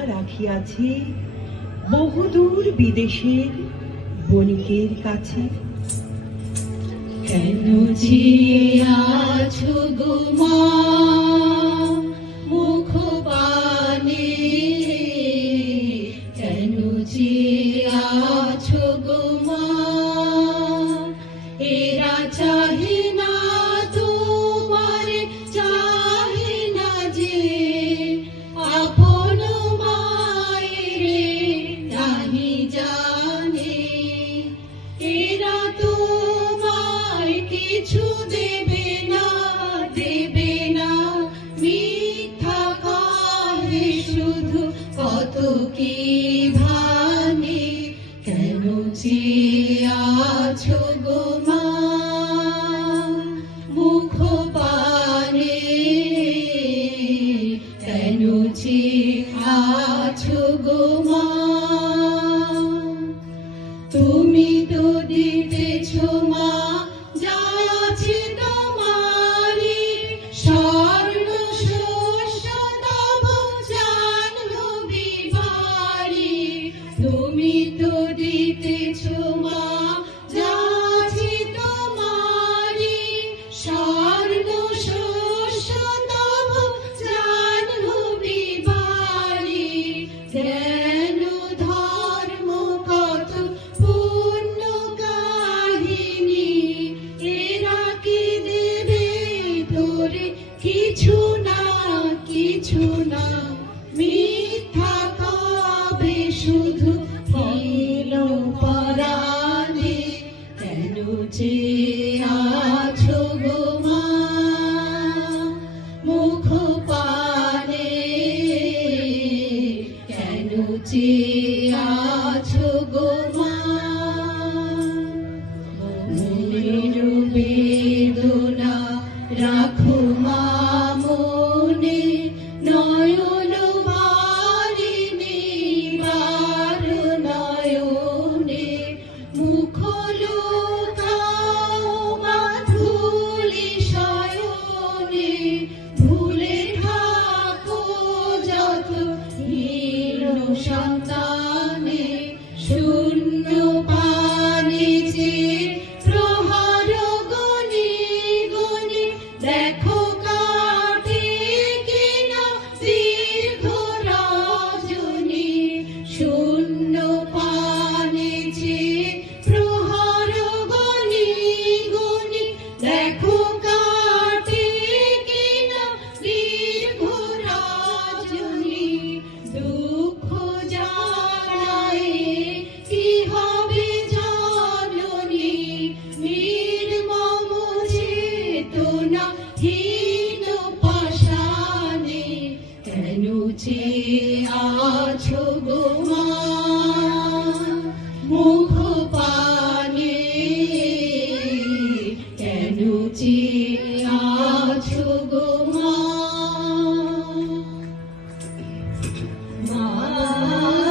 আশা রাখিয়াছি বহুদূর বিদেশের বণিকের কাছে। কেন চেয়ে আছো গো মা মুখ পানে, কেন চেয়ে আছো গো মা, এরা চাহে না তোমার, চাহে না যে আপন মায়ের নাহি জানে, এরা তোমায় কিছু দেবে না, দেবে না, মিথ্যা কাহে শুধু কত কি ভানে, কেন চেয়ে আছো গো মা মুখ পানে, কেন চেয়ে আছো গো মা। তুমি তো দিতেছ মা যা আছে তোমারি, স্বর্ণ শস্য তব জাহ্নবী বাড়ি, তুমি তো দিতেছ মা যা আছে তোমারি, স্বর্ণ শস্য তব জাহ্নবী বাড়ি, জ্ঞান ধর্ম কত পূর্ণ কাহিনী, এরা কি দেবে তোরে কিছু না, কিছু না, মিথ্যা কবে শুধু হইল পরাণে, কেন চেয়ে আছো গো মা মুখ পানে, কেন চেয়ে আছো গো মা। মনের বেদনা রাখো মা মনে, নয়ন বারিণী বার নয়নে, মুখ লুকাও মা ধূলি শয়নে, ভুলে থাকো যত হীন সন্তানে, শূন্য পানে চেয়ে প্রহার গনি গনি, দেখো কাটে কিনা দীর্ঘ রজনী, শূন্য পানে চেয়ে প্রহার গনি গনি, দেখো কাটে কিনা দীর্ঘ রজনী, দুঃখ জানায় কি হবে জননী, নির্মম চেতনা হীন পাষাণে, কেন চেয়ে আছো গো মা মুখ পানে, কেন চেয়ে